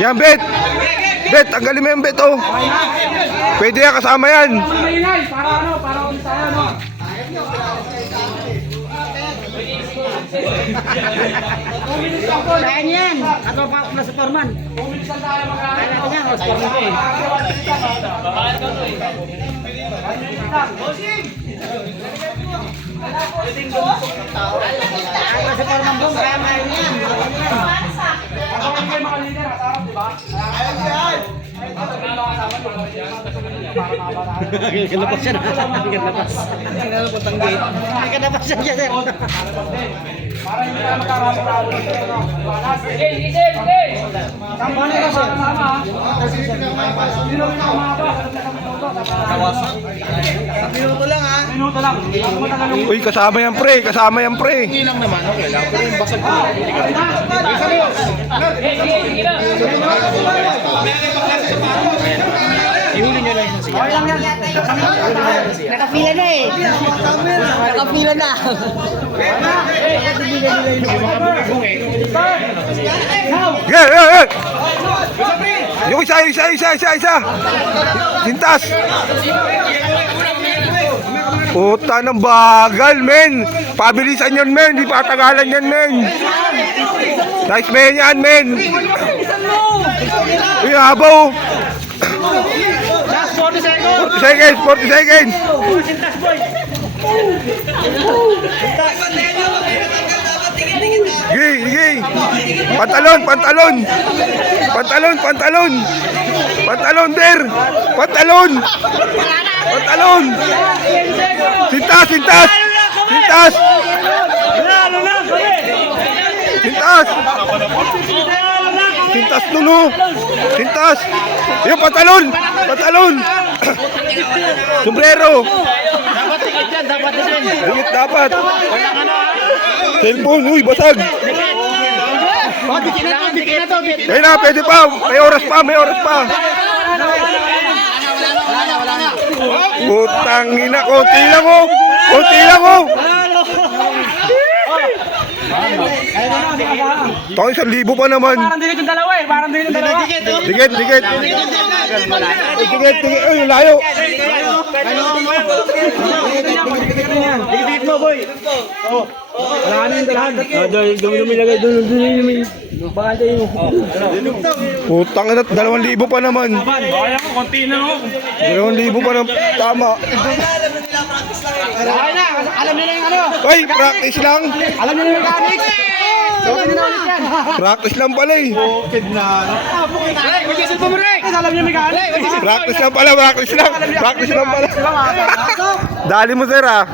Yan, Bet. Bet, tanggalin mo yung Bet, oh. Pwede yan, kasama yan. Para ano, para ulit tayo, no? Kaya niyan. Ako pa na sa Foreman. Kaya natin yan. Sa Foreman ko eh. Ako sa Foreman ko. Kaya kaya niyan. Ako yung mga leader, asarap, di ba? Kalabas siya na. Kalabas. Kalabas siya sir. Para hindi na magkarami-rami. Sige. Kampanya na sama-sama. Hindi na umaba. Minuto lang ha. Minuto lang. Uy, kasama yan, pre. Kasama yan, pre. Hindi lang naman. Okay lang. Pero yung basag ko. Ihuli nyo lang yung siya. Okay lang yan. Nakapila na eh. Nakapila na. Yeah. Yung isa. Sintas. Puta ng bagal, men. Pabilisan yun, men. Di patagalan yan, men. Nice, men, yan, men. Uy, habaw. 40 seconds. 40 seconds. Gigi. Pantalon, der. Pantalon. Sintas. Sintas dulu. Yung pantalon. Sombrero. Dapat. Cellphone, uy, basag. Ayun na, pwede pa. May oras pa. Putang ina, konti lang oh. Tayo 1,000 pa naman. Parang dikit yung dalawa eh. Dikit. Ay, layo. Dikit mo, boy. Wala na yung dalahan. Dumi lagay doon. Bakal tayo mo. Putang ina, 2,000 pa naman. Kaya mo, konti na mo. 2,000 pa naman. Tama. Kaya na, alam nila yung ano. Ay, practice lang. Alam nila yung mechanics. Practice lang pala eh. Alam niyo mechanics. Practice lang pala. Dali mo, sir, ah.